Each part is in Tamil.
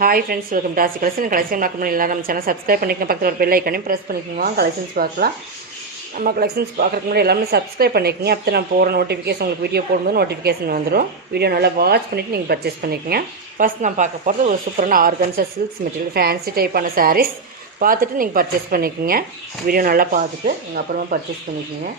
ஹாய் ஃப்ரெண்ட்ஸ், வெல்கம் டு ஆசி கலெக்ஷன். கலெக்ஷன் பார்க்க முடியல நம்ம சேனல் சப்ஸ்கிரைப் பண்ணிக்கணும், பக்கத்தில் ஒரு பெல் ஐக்கனையும் ப்ரெஸ் பண்ணிக்கோங்க. கலெக்ஷன்ஸ் பார்க்கலாம். நம்ம கலெக்ஷன்ஸ் பார்க்குறதுக்கு முன்னாடி எல்லாமே சப்ஸ்கிரைப் பண்ணிக்கோங்க. அப்போ நான் போகிற நோட்டிஃபிகேஷன் உங்களுக்கு வீடியோ போடும்போது நோட்டிஃபிகேஷன் வந்துடும். வீடியோ நல்லா வாட்ச் பண்ணிவிட்டு நீங்கள் பர்ச்சேஸ் பண்ணிக்கோங்க. ஃபஸ்ட் நான் பார்க்க போகிறது ஒரு சூப்பரான ஆர்கன்ஸா சில்க்ஸ் மெட்டீரியல் ஃபேன்சி டைப்பான சாரீஸ் பார்த்துட்டு நீங்கள் பர்ச்சேஸ் பண்ணிக்கோங்க. வீடியோ நல்லா பார்த்துட்டு நீங்கள் அப்புறமா பர்ச்சேஸ் பண்ணிக்கோங்க.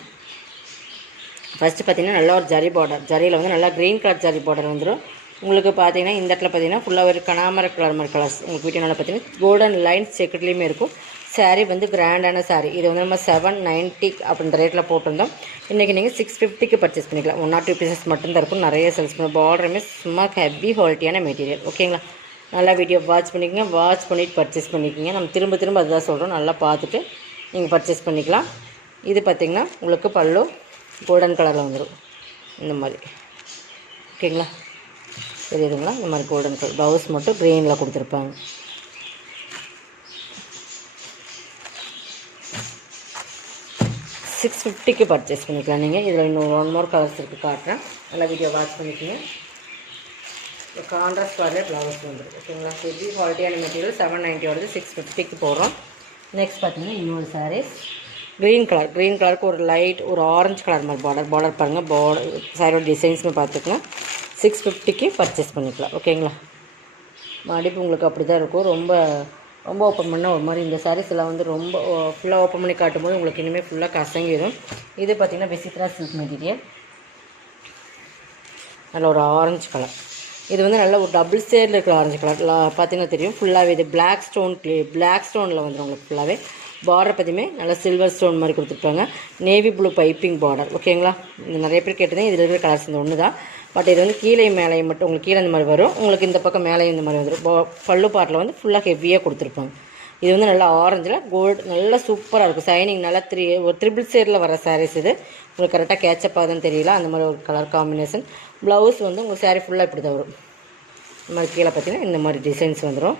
ஃபஸ்ட்டு பார்த்தீங்கன்னா நல்லா ஒரு ஜரி பார்டர், ஜரியில் வந்து நல்லா க்ரீன் கலர் ஜரி பார்டர் வந்துடும். உங்களுக்கு பார்த்தீங்கன்னா இந்த இடத்துல பார்த்தீங்கன்னா ஃபுல்லாக ஒரு கனாமர கலர் மாதிரி கலர்ஸ் உங்களுக்கு வீட்டில் நல்லா பார்த்தீங்கன்னா கோல்டன் லைன்ஸ் செக்கட்லேயுமே இருக்கும். சாரீ வந்து கிராண்டான சாரீ. இது வந்து நம்ம 790 அப்படின்ற ரேட்டில் போட்டிருந்தோம். இன்றைக்கி நீங்கள் 650க்கு பர்ச்சேஸ் பண்ணிக்கலாம். 1 or 2 பீசஸ் மட்டும்தான் இருக்கும். நிறைய சேல்ஸ் பண்ணுவோம். பார்டருமே சும்மா ஹெவி குவாலிட்டியான மெட்டீரியல். ஓகேங்களா? நல்லா வீடியோ வாட்ச் பண்ணிக்கோங்க. வாட்ச் பண்ணிவிட்டு பர்ச்சேஸ் பண்ணிக்கோங்க. நம்ம திரும்ப அதுதான் சொல்கிறோம். நல்லா பார்த்துட்டு நீங்கள் பர்ச்சேஸ் பண்ணிக்கலாம். இது பார்த்திங்கன்னா உங்களுக்கு பல்லு கோல்டன் கலரில் வந்துடும் இந்த மாதிரி. ஓகேங்களா? தெரியுதுங்களா? இந்த மாதிரி கோல்டன் கலர். ப்ளவுஸ் மட்டும் க்ரீனில் கொடுத்துருப்பாங்க. $650க்கு பர்ச்சேஸ் பண்ணிக்கலாம் நீங்கள். இதில் இன்னும் 1 more கலர்ஸ் இருக்குது, காட்டுறேன். நல்லா வீடியோ வாட்ச் பண்ணிக்கோங்க. கான்ட்ராஸ்ட் கலரில் ப்ளவுஸ் வந்துடும். ஓகேங்களா? ஹெவி குவாலிட்டியான மெட்டீரியல் 790 650க்கு போடுறோம். நெக்ஸ்ட் பார்த்தீங்கன்னா இன்னொரு சாரீஸ் க்ரீன் கலருக்கு ஒரு லைட் ஒரு ஆரஞ்சு கலர் மாதிரி பார்டர் பாருங்கள். சாரியோட டிசைன்ஸ்னு பார்த்துக்கலாம். 650க்கு பர்ச்சேஸ் பண்ணிக்கலாம். ஓகேங்களா? மடிப்பு உங்களுக்கு அப்படி தான் இருக்கும். ரொம்ப ஓப்பன் பண்ணால் ஒரு மாதிரி இந்த சாரீஸ் எல்லாம் வந்து ரொம்ப ஃபுல்லாக ஓப்பன் பண்ணி காட்டும்போது உங்களுக்கு இனிமேல் ஃபுல்லாக கசங்கிடும். இது பார்த்திங்கன்னா விசித்ரா சில்க் மெட்டீரியல். நல்ல ஒரு ஆரஞ்சு கலர். இது வந்து நல்ல ஒரு டபுள் ஷேடில் இருக்கிற ஆரஞ்சு கலர் பார்த்தீங்கன்னா தெரியும். ஃபுல்லாகவே இது பிளாக் ஸ்டோனில் வந்துடும் உங்களுக்கு. ஃபுல்லாகவே பார்டர் பார்த்தியுமே நல்லா சில்வர் ஸ்டோன் மாதிரி கொடுத்துருப்பாங்க. Navy blue piping border. ஓகேங்களா? இது நிறைய பேர் கேட்டதே இதில் இருக்கிற கலர்ஸ் இந்த ஒன்று தான். பட் இது வந்து கீழே மேலேயும் மட்டும் உங்களுக்கு கீழே இந்த மாதிரி வரும். உங்களுக்கு இந்த பக்கம் மேலேயும் இந்த மாதிரி வந்துடும். பல்லு பாட்டில் வந்து ஃபுல்லாக ஹெவியாக கொடுத்துருப்பாங்க. இது வந்து நல்லா ஆரஞ்சில் கோல்டு நல்லா சூப்பராக இருக்கும். சைனிங் நல்லா ஒரு ட்ரிபிள் ஷேடில் வர சாரீஸ் இது. உங்களுக்கு கரெக்டாக கேட்சப் ஆகுதுன்னு தெரியல. அந்த மாதிரி ஒரு கலர் காம்பினேஷன். ப்ளவுஸ் வந்து உங்கள் சாரீ ஃபுல்லாக இப்படி தான் வரும். இந்த மாதிரி கீழே பார்த்திங்கன்னா இந்த மாதிரி டிசைன்ஸ் வந்துடும்.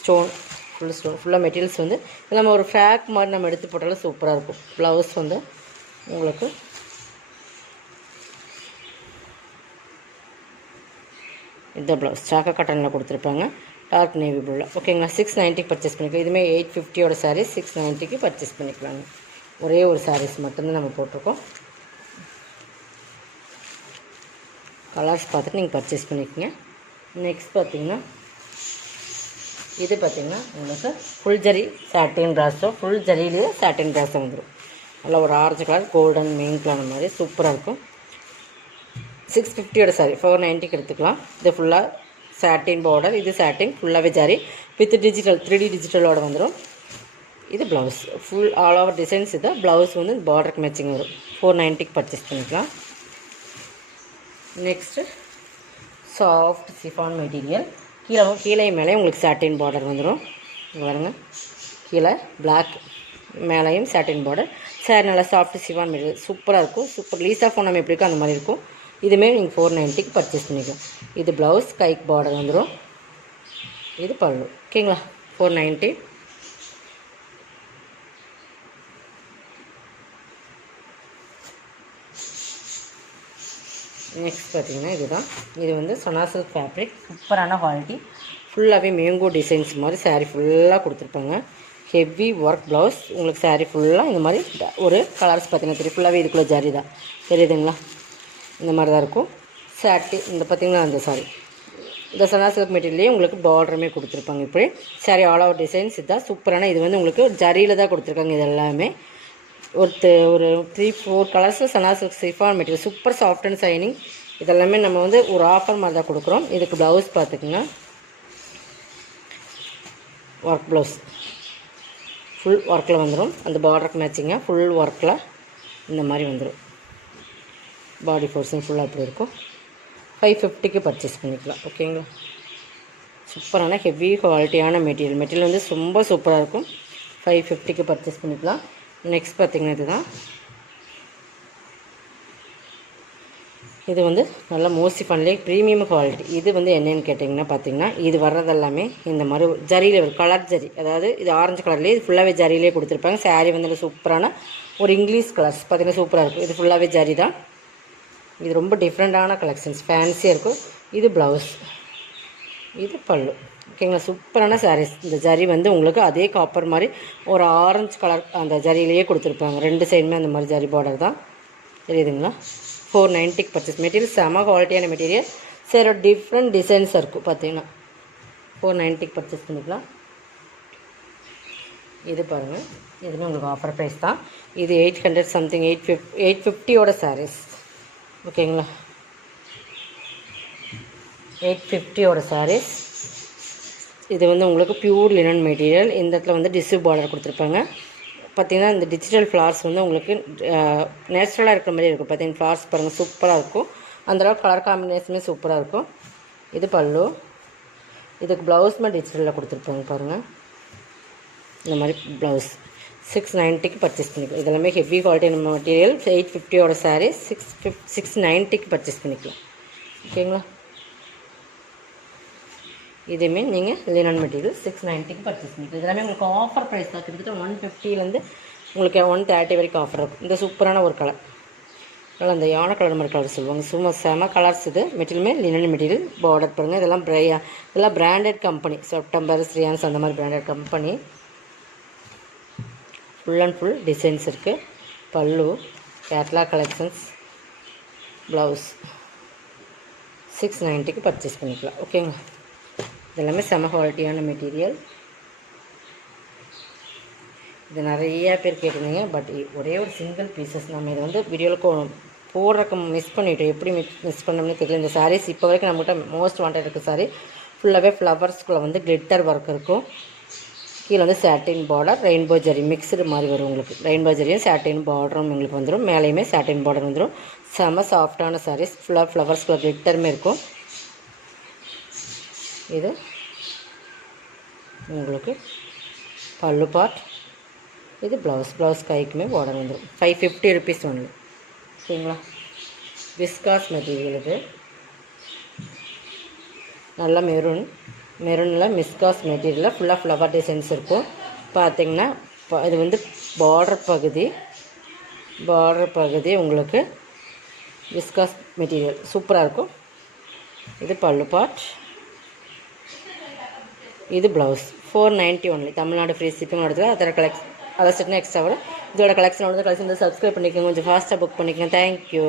ஸ்டோன் ஃபுல்லாக மெட்டீரியல்ஸ் வந்து நம்ம ஒரு ஃப்ராக் மாதிரி நம்ம எடுத்து போட்டாலும் சூப்பராக இருக்கும். ப்ளவுஸ் வந்து உங்களுக்கு இந்த ப்ளவுஸ் சாக்கா காட்டனில் கொடுத்துருப்பாங்க. டார்க் நேவி ப்ளூவில். ஓகேங்களா? 690க்கு பர்ச்சேஸ் பண்ணிக்கலாம். இதுவுமே 850யோட சாரீஸ் 690க்கு பர்ச்சேஸ் பண்ணிக்கலாங்க. ஒரே ஒரு சாரீஸ் மட்டும்தான் நம்ம போட்டிருக்கோம். கலர்ஸ் பார்த்துட்டு நீங்கள் பர்ச்சேஸ் பண்ணிக்கோங்க. நெக்ஸ்ட் பார்த்திங்கன்னா இது பார்த்திங்கன்னா உங்களுக்கு ஃபுல் ஜரி சாட்டின் ட்ராஸோ ஃபுல் ஜரியிலேயே சாட்டின் ட்ராஸோ வந்துடும். நல்லா ஒரு orange colour golden main colour மாதிரி சூப்பராக இருக்கும். 650யோட சாரி 490க்கு எடுத்துக்கலாம். இது ஃபுல்லாக சாட்டின் பார்டர். இது சாட்டின் ஃபுல்லாகவே ஜரி வித் டிஜிட்டல் 3D டிஜிட்டலோடு வந்துடும். இது blouse full all over designs. இது ப்ளவுஸ் வந்து பார்டருக்கு மேட்சிங் வரும். 490க்கு பர்ச்சேஸ் பண்ணிக்கலாம். Next soft chiffon material. கீழே மேலே உங்களுக்கு சாட்டின் பார்டர் வந்துடும். பாருங்கள், கீழே பிளாக் மேலேயும் சாட்டின் பார்டர். சாரி நல்லா சாஃப்ட் சிஃபான் மெட்டீரியல் சூப்பராக இருக்கும். சூப்பர் லீஸா ஃபோன் நம்ம எப்படி இருக்கோ அந்த மாதிரி இருக்கும். இதுவுமே நீங்கள் 490க்கு பர்ச்சேஸ் பண்ணிக்கலாம். இது ப்ளவுஸ் கைக்கு பார்டர் வந்துடும். இது பல்லு. ஓகேங்களா? 490. நெக்ஸ்ட் பார்த்திங்கன்னா இதுதான். இது வந்து சொனா சில்க் ஃபேப்ரிக். சூப்பரான குவாலிட்டி. ஃபுல்லாகவே மேங்கோ டிசைன்ஸ் மாதிரி சாரீ ஃபுல்லாக கொடுத்துருப்பாங்க. Heavy work blouse. உங்களுக்கு சாரீ ஃபுல்லாக இந்த மாதிரி ஒரு கலர்ஸ் பார்த்திங்கன்னா தெரியும். ஃபுல்லாகவே இதுக்குள்ளே ஜரி தான். தெரியுதுங்களா? இந்த மாதிரி தான் இருக்கும். இந்த பார்த்திங்கன்னா அந்த சாரி இந்த சொனா சில்க் மெட்டீரியல்லையே உங்களுக்கு பார்டருமே கொடுத்துருப்பாங்க. இப்படி சாரி ஆல் ஓவர் டிசைன்ஸ் இதுதான். சூப்பரான இது வந்து உங்களுக்கு ஜரியில் தான் கொடுத்துருக்காங்க. இது எல்லாமே ஒரு 3-4 colours Sana silk chiffon material. Super soft and shining. இதெல்லாமே நம்ம வந்து ஒரு ஆஃபர் மாதிரி தான் கொடுக்குறோம். இதுக்கு ப்ளவுஸ் பார்த்துக்குங்க. ஒர்க் ப்ளவுஸ் ஃபுல் ஒர்க்கில் வந்துடும். அந்த பார்டருக்கு மேட்சிங்காக ஃபுல் ஒர்க்கில் இந்த மாதிரி வந்துடும். பாடி ஃபோர்ஸும் ஃபுல்லாக அப்படி இருக்கும். 550க்கு பர்ச்சேஸ் பண்ணிக்கலாம். ஓகேங்களா? சூப்பரான ஹெவி குவாலிட்டியான மெட்டீரியல் வந்து ரொம்ப சூப்பராக இருக்கும். 550க்கு பர்ச்சேஸ் பண்ணிக்கலாம். நெக்ஸ்ட் பார்த்திங்கன்னா இதுதான். இது வந்து நல்லா மோஸ்ட்லி பண்ணலே ப்ரீமியம் குவாலிட்டி. இது வந்து என்னென்னு கேட்டிங்கன்னா பார்த்திங்கன்னா இது வர்றதெல்லாமே இந்த மாதிரி ஜரியில் ஒரு கலர் ஜரி. அதாவது இது ஆரஞ்சு கலர்லேயே இது ஃபுல்லாகவே ஜரியிலே கொடுத்துருப்பாங்க. சாரீ வந்து சூப்பரான ஒரு இங்கிலீஷ் கலர்ஸ் பார்த்திங்கன்னா சூப்பராக இருக்கும். இது ஃபுல்லாகவே ஜரி தான். இது ரொம்ப டிஃப்ரெண்ட்டான கலெக்ஷன்ஸ், ஃபேன்சியாக இருக்கும். இது ப்ளவுஸ் இது பல்லு. ஓகேங்களா, சூப்பரான சாரீஸ். இந்த ஜரி வந்து உங்களுக்கு அதே காப்பர் மாதிரி ஒரு ஆரஞ்சு கலர் அந்த ஜரியிலேயே கொடுத்துருப்பாங்க. 2 சைடுமே அந்த மாதிரி ஜரி பார்டர் தான், தெரியுதுங்களா. 490க்கு பர்ச்சேஸ். மெட்டீரியல் செம குவாலிட்டியான மெட்டீரியல். சரி, டிஃப்ரெண்ட் டிசைன்ஸாக இருக்கும் பார்த்தீங்கன்னா. 490க்கு பர்ச்சேஸ் பண்ணிக்கலாம். இது பாருங்கள், இதுவுமே உங்களுக்கு ஆஃபர் ப்ரைஸ் தான். இது 800 சம்திங், 850யோட சாரீஸ். ஓகேங்களா, 850யோட சாரீஸ். இது வந்து உங்களுக்கு பியூர் லினன் மெட்டீரியல். இந்த இடத்துல வந்து டிஷ்யூ பார்டர் கொடுத்துருப்பாங்க. பார்த்திங்கன்னா இந்த டிஜிட்டல் ஃப்ளார்ஸ் வந்து உங்களுக்கு நேச்சுரலாக இருக்கிற மாதிரி இருக்கும். பார்த்தீங்கன்னா ஃப்ளார்ஸ் பாருங்கள், சூப்பராக இருக்கும். அந்தளவுக்கு கலர் காம்பினேஷனுமே சூப்பராக இருக்கும். இது பல்லு. இதுக்கு ப்ளவுஸுமே டிஜிட்டலில் கொடுத்துருப்பாங்க பாருங்கள். இந்த மாதிரி ப்ளவுஸ் 690க்கு பர்ச்சேஸ் பண்ணிக்கலாம். இதெல்லாமே ஹெவி குவாலிட்டியான மெட்டீரியல். 850யோட சாரீ 690க்கு பர்ச்சேஸ் பண்ணிக்கலாம். ஓகேங்களா, இதுவுமே நீங்கள் லினன் மெட்டீரியல் 690க்கு பர்ச்சேஸ் பண்ணிக்கலாம். இதெல்லாமே உங்களுக்கு ஆஃபர் ப்ரைஸ் தான். கிட்டத்தட்ட 150லேருந்து உங்களுக்கு 130 வரைக்கும் ஆஃபர் இருக்கும். இந்த சூப்பரான ஒரு கலர், அதனால் அந்த யானை கலர் மாதிரி கலர் சொல்லுவாங்க. சும்மா செம கலர்ஸ். இது மெட்டீரியலுமே லினன் மெட்டீரியல். பார்டர் பாருங்கள், இதெல்லாம் பிராண்டட் கம்பெனி. செப்டம்பர், ஸ்ரீயான்ஸ் அந்த மாதிரி branded company. Full and full designs இருக்குது. பல்லு, கேட்லாக் கலெக்ஷன்ஸ், ப்ளவுஸ் 690க்கு பர்ச்சேஸ் பண்ணிக்கலாம். ஓகேங்களா, இதெல்லாமே செம குவாலிட்டியான மெட்டீரியல். இது நிறையா பேர் கேட்டிருந்தீங்க. பட் ஒரே ஒரு சிங்கிள் பீசஸ். நம்ம இதை வந்து வீடியோவில் போடுறக்கு மிஸ் பண்ணிவிட்டோம். எப்படி மிஸ் பண்ணோம்னு தெரியல. இந்த சாரீஸ் இப்போ வரைக்கும் நம்மகிட்ட மோஸ்ட் வாண்டட் இருக்குது சாரீ. ஃபுல்லாகவே ஃப்ளவர்ஸ்குள்ளே வந்து கிளிட்டர் ஒர்க் இருக்கும். கீழே வந்து சாட்டின் பார்டர், ரெயின்போ ஜரி மிக்ஸ்டு மாதிரி வரும் உங்களுக்கு. ரெயின்போ ஜரியும் சாட்டின் பார்டரும் உங்களுக்கு வந்துடும். மேலேயுமே சாட்டின் பார்டர் வந்துடும். செம சாஃப்டான சாரீஸ். ஃபுல்லாக ஃப்ளவர்ஸ்குள்ளே கிளிட்டருமே இருக்கும். இது உங்களுக்கு பல்லு பார்ட். இது ப்ளவுஸ் கைக்குமே பார்டர் வந்துடும். 550 ருபீஸ் ஒன்லி. ஓகேங்களா, விஸ்காஸ் மெட்டீரியல். இது நல்லா மெரூனில் விஸ்காஸ் மெட்டீரியலில் ஃபுல்லாக ஃப்ளவர் டிசைன்ஸ் இருக்கும். பார்த்திங்கன்னா இது வந்து பார்டர் பகுதி உங்களுக்கு விஸ்காஸ் மெட்டீரியல் சூப்பராக இருக்கும். இது பல்லு பார்ட். இது blouse 490 only. Tamil Nadu free shipping எடுத்துக்கலாம். அதை செட்னா எக்ஸ்ட்ரா வரும். இதோட கலெக்ஷன் வந்து சப்ஸ்கிரைப் பண்ணிக்கோங்க. கொஞ்சம் ஃபாஸ்ட்டாக புக் பண்ணிக்கோங்க. தேங்க்யூ.